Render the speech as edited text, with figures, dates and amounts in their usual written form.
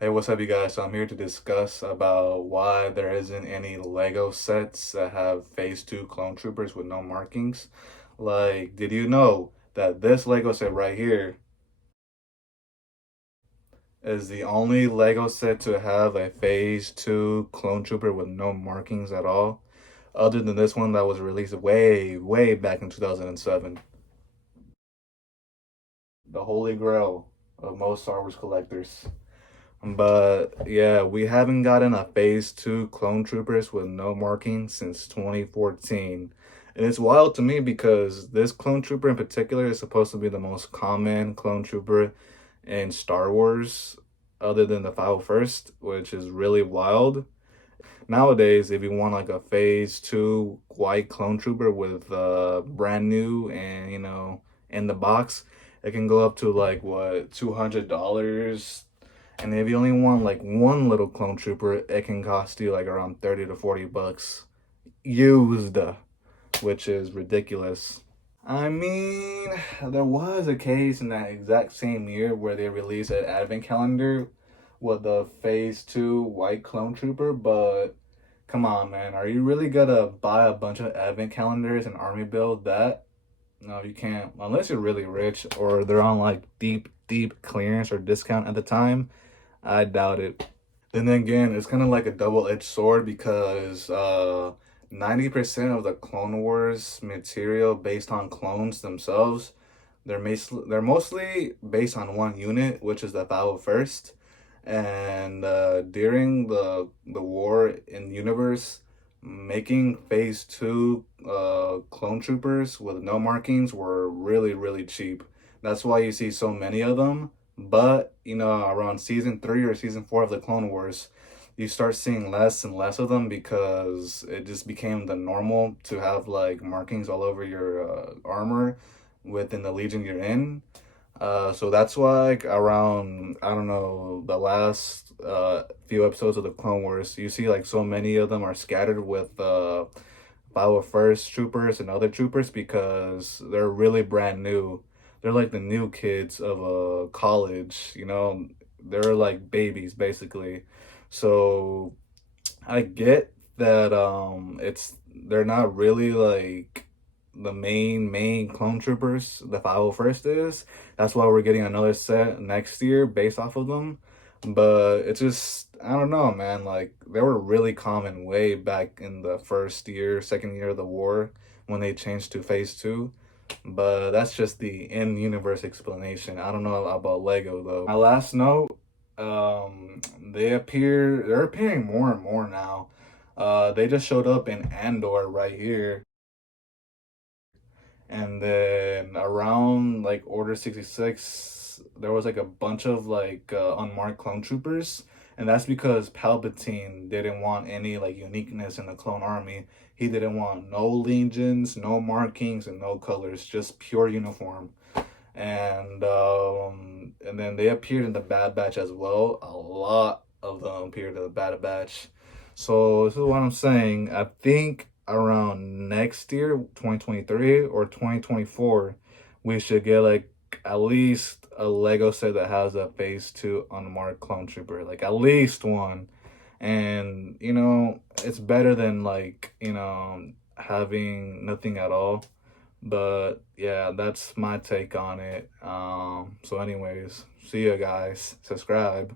Hey, what's up, you guys? So I'm here to discuss about why there isn't any Lego sets that have Phase 2 clone troopers with no markings. Like, did you know that this Lego set right here is the only Lego set to have a Phase 2 clone trooper with no markings at all, other than this one that was released way back in 2007. The holy grail of most Star Wars collectors. But yeah, we haven't gotten a Phase 2 clone troopers with no marking since 2014. And it's wild to me because this clone trooper in particular is supposed to be the most common clone trooper in Star Wars, other than the 501st, which is really wild. Nowadays, if you want like a Phase 2 white clone trooper with brand new and in the box, it can go up to like what, $200. And if you only want like one little clone trooper, it can cost you like around 30 to 40 bucks used, which is ridiculous. I mean, there was a case in that exact same year where they released an advent calendar with the Phase 2 white clone trooper, but come on, man, are you really gonna buy a bunch of advent calendars and army build that? No, you can't. Unless you're really rich or they're on like deep clearance or discount at the time. I doubt it. Then again, it's kind of like a double-edged sword because 90% of the Clone Wars material based on clones themselves, they're mostly based on one unit, which is the 501st. And during the war in universe, making Phase 2 clone troopers with no markings were really cheap. That's why you see so many of them. But around season 3 or season 4 of the Clone Wars, you start seeing less and less of them because it just became the normal to have like markings all over your armor within the Legion you're in. So that's why, like, around, I don't know, the last few episodes of the Clone Wars, you see like so many of them are scattered with 501st troopers and other troopers because they're really brand new. They're like the new kids of a college, they're like babies basically. So I get that it's they're not really like the main clone troopers the 501st is. That's why we're getting another set next year based off of them. But it's just, I don't know, man. Like, they were really common way back in the first year, second year of the war when they changed to Phase 2. But that's just the in-universe explanation. I don't know about Lego though. My last note, they're appearing more and more now. They just showed up in Andor right here. And then around like Order 66, there was like a bunch of like unmarked clone troopers. And that's because Palpatine didn't want any like uniqueness in the clone army. He didn't want no legions, no markings, and no colors, just pure uniform. And then they appeared in the Bad Batch as well. A lot of them appeared in the Bad Batch. So this is what I'm saying. I think around next year, 2023 or 2024, we should get like at least a Lego set that has a Phase 2 unmarked clone trooper. Like at least one. And it's better than like, having nothing at all. But yeah, that's my take on it. So anyways, see you guys. Subscribe.